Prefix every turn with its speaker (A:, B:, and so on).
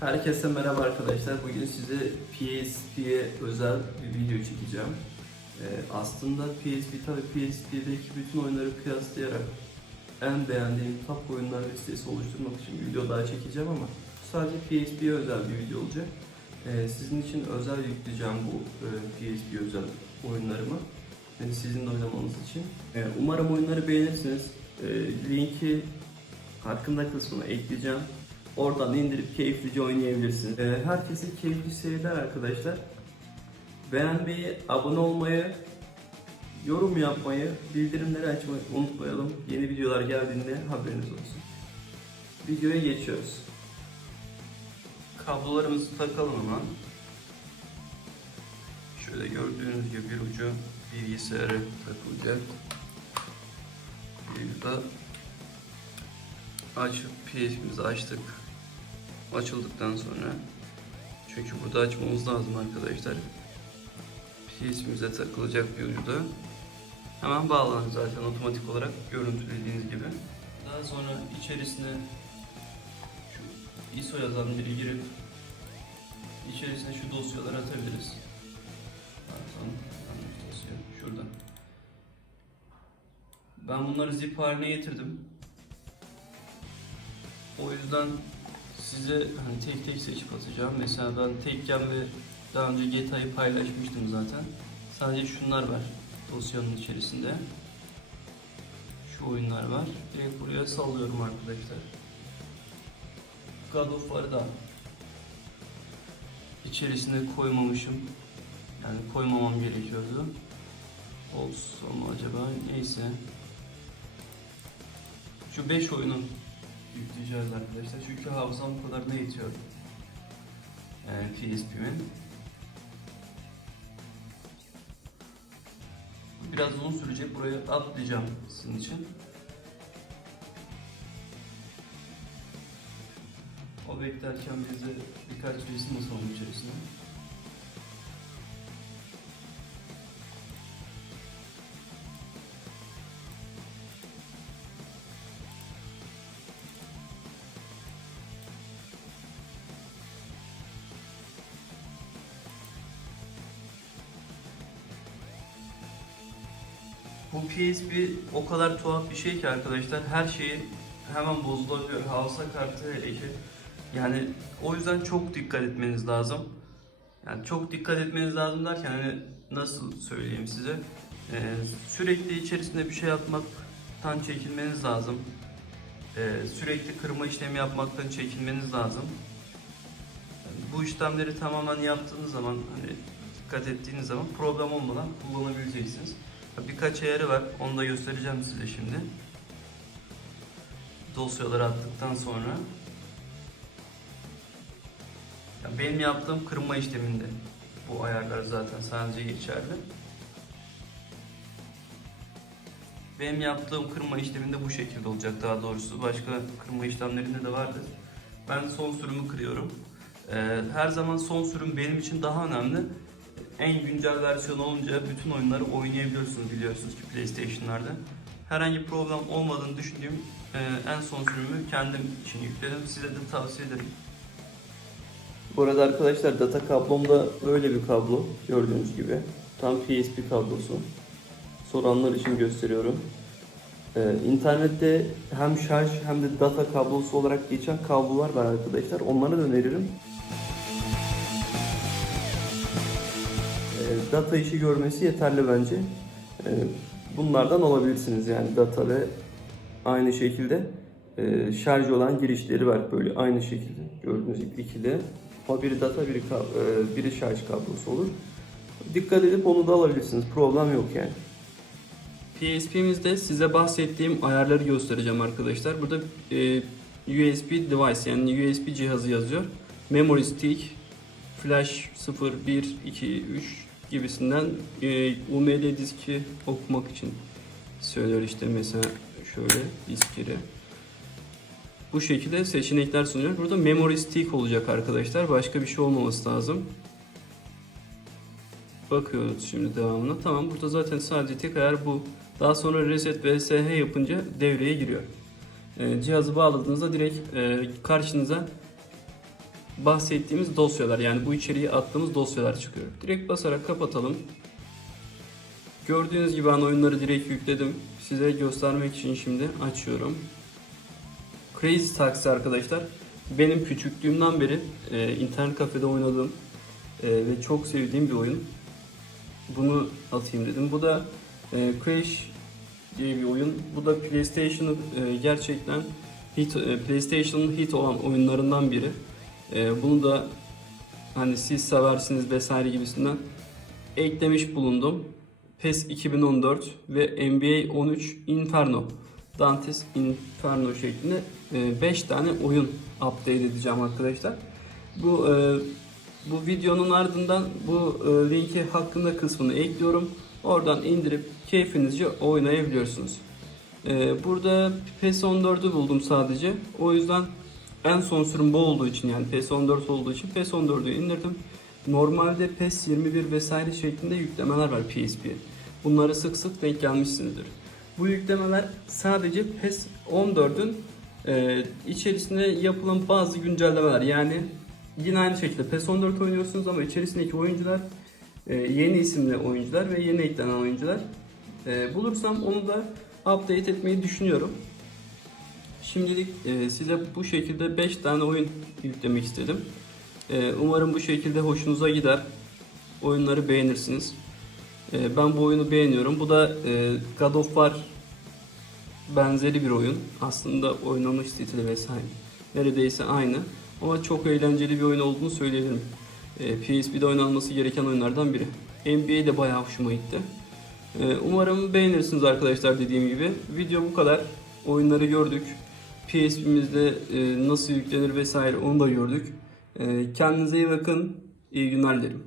A: Herkese merhaba arkadaşlar. Bugün size PSP'ye özel bir video çekeceğim. Ee, aslında PSP tabi PSP'deki bütün oyunları kıyaslayarak en beğendiğim top oyunlar listesi oluşturmak için bir video daha çekeceğim ama sadece PSP'ye özel bir video olacak. Ee, sizin için özel yükleyeceğim bu e, PSP özel oyunlarımı. Yani sizin de oynamanız için. Ee, umarım oyunları beğenirsiniz. Ee, linki hakkında kısmına ekleyeceğim. Oradan indirip keyiflice oynayabilirsiniz. Ee, herkese keyifli seyirler arkadaşlar. Beğenmeyi, abone olmayı, yorum yapmayı, bildirimleri açmayı unutmayalım. Yeni videolar geldiğinde haberiniz olsun. Videoya geçiyoruz. Kablolarımızı takalım hemen. Şöyle gördüğünüz gibi bir ucu bilgisayara takılacak. Bir de açıp PSP'mizi açtık. Açıldıktan sonra çünkü burada açmamız lazım arkadaşlar. PSP'mize takılacak bir ucu hemen bağlanır zaten otomatik olarak görüntülediğiniz gibi. Daha sonra içerisine şu ISO yazan biri girip içerisine şu dosyaları atabiliriz. Pardon, dosya. Şurada. Ben bunları zip haline getirdim. O yüzden size hani tek tek seçip atacağım. Mesela ben tekken ve daha önce GTA'yı paylaşmıştım zaten. Sadece şunlar var dosyanın içerisinde. Şu oyunlar var. Direkt buraya sallıyorum arkadaşlar. God of War'ı da içerisine koymamışım. Yani koymamam gerekiyordu. Olsun mu acaba? Neyse. Şu 5 oyunu yükleyeceğiz arkadaşlar. Çünkü hafızam bu kadar ne yetiyor? Yani PSP'min. Biraz uzun sürecek. Buraya atlayacağım sizin için. O beklerken biz de birkaç resim asalım içerisine. Bu PSP o kadar tuhaf bir şey ki arkadaşlar her şeyi hemen bozulabiliyor. Hafıza kartı hele ki. Yani o yüzden çok dikkat etmeniz lazım. Yani çok dikkat etmeniz lazım derken hani nasıl söyleyeyim size? Ee, sürekli içerisinde bir şey atmaktan çekinmeniz lazım. Ee, sürekli kırma işlemi yapmaktan çekinmeniz lazım. Yani bu işlemleri tamamen yaptığınız zaman hani dikkat ettiğiniz zaman problem olmadan kullanabileceksiniz. Birkaç ayarı var. Onu da göstereceğim size şimdi. Dosyaları attıktan sonra. Ya benim yaptığım kırma işleminde bu ayarlar zaten sadece geçerli. Benim yaptığım kırma işleminde bu şekilde olacak daha doğrusu. Başka kırma işlemlerinde de vardır. Ben son sürümü kırıyorum. Ee, her zaman son sürüm benim için daha önemli en güncel versiyon olunca bütün oyunları oynayabiliyorsunuz biliyorsunuz ki PlayStation'larda. Herhangi problem olmadığını düşündüğüm e, en son sürümü kendim için yükledim. Size de tavsiye ederim. Bu arada arkadaşlar data kablomda böyle bir kablo gördüğünüz gibi. Tam PSP kablosu. Soranlar için gösteriyorum. Ee, internette hem şarj hem de data kablosu olarak geçen kablolar var arkadaşlar. Onları da öneririm. Data işi görmesi yeterli bence. E, Bunlardan alabilirsiniz yani data ve aynı şekilde e, şarj olan girişleri var böyle aynı şekilde gördüğünüz gibi ikili. Ama biri data biri, e, biri şarj kablosu olur. Dikkat edip onu da alabilirsiniz. Problem yok yani. PSP'mizde size bahsettiğim ayarları göstereceğim arkadaşlar. Burada e, USB device yani USB cihazı yazıyor. Memory stick, flash 0, 1, 2, 3 gibisinden e, UML diski okumak için söylüyor işte mesela şöyle diskleri. Bu şekilde seçenekler sunuyor. Burada memory stick olacak arkadaşlar. Başka bir şey olmaması lazım. Bakıyoruz şimdi devamına. Tamam burada zaten sadece tek ayar bu. Daha sonra reset ve SH yapınca devreye giriyor. E, cihazı bağladığınızda direkt e, karşınıza
B: bahsettiğimiz dosyalar yani bu içeriği attığımız dosyalar çıkıyor. Direkt basarak kapatalım. Gördüğünüz gibi ben oyunları direkt yükledim. Size göstermek için şimdi açıyorum. Crazy Taxi arkadaşlar. Benim küçüklüğümden beri e, internet kafede oynadığım e, ve çok sevdiğim bir oyun. Bunu atayım dedim. Bu da e, Crash diye bir oyun. Bu da PlayStation'ın e, gerçekten hit, e, PlayStation'ın hit olan oyunlarından biri. E, bunu da hani siz seversiniz vesaire gibisinden eklemiş bulundum. PES 2014 ve NBA 13 Inferno. Dantes Inferno şeklinde 5 tane oyun update edeceğim arkadaşlar. Bu e, bu videonun ardından bu e, linki hakkında kısmını ekliyorum. Oradan indirip keyfinizce oynayabiliyorsunuz. E, burada PES 14'ü buldum sadece. O yüzden en son sürüm bu olduğu için yani PES 14 olduğu için PES 14'ü indirdim. Normalde PES 21 vesaire şeklinde yüklemeler var PSP'ye. Bunları sık sık denk gelmişsinizdir. Bu yüklemeler sadece PES 14'ün e, içerisinde yapılan bazı güncellemeler. Yani yine aynı şekilde PES 14 oynuyorsunuz ama içerisindeki oyuncular e, yeni isimli oyuncular ve yeni eklenen oyuncular. E, bulursam onu da update etmeyi düşünüyorum. Şimdilik e, size bu şekilde 5 tane oyun yüklemek istedim. E, umarım bu şekilde hoşunuza gider. Oyunları beğenirsiniz. E, ben bu oyunu beğeniyorum. Bu da God of War benzeri bir oyun. Aslında oynanış stili vesaire neredeyse aynı. Ama çok eğlenceli bir oyun olduğunu söyleyebilirim. PSP'de oynanması gereken oyunlardan biri. NBA de bayağı hoşuma gitti. Umarım beğenirsiniz arkadaşlar dediğim gibi. Video bu kadar. Oyunları gördük. PSP'mizde e, nasıl yüklenir vesaire onu da gördük. E, kendinize iyi bakın. İyi günler dilerim.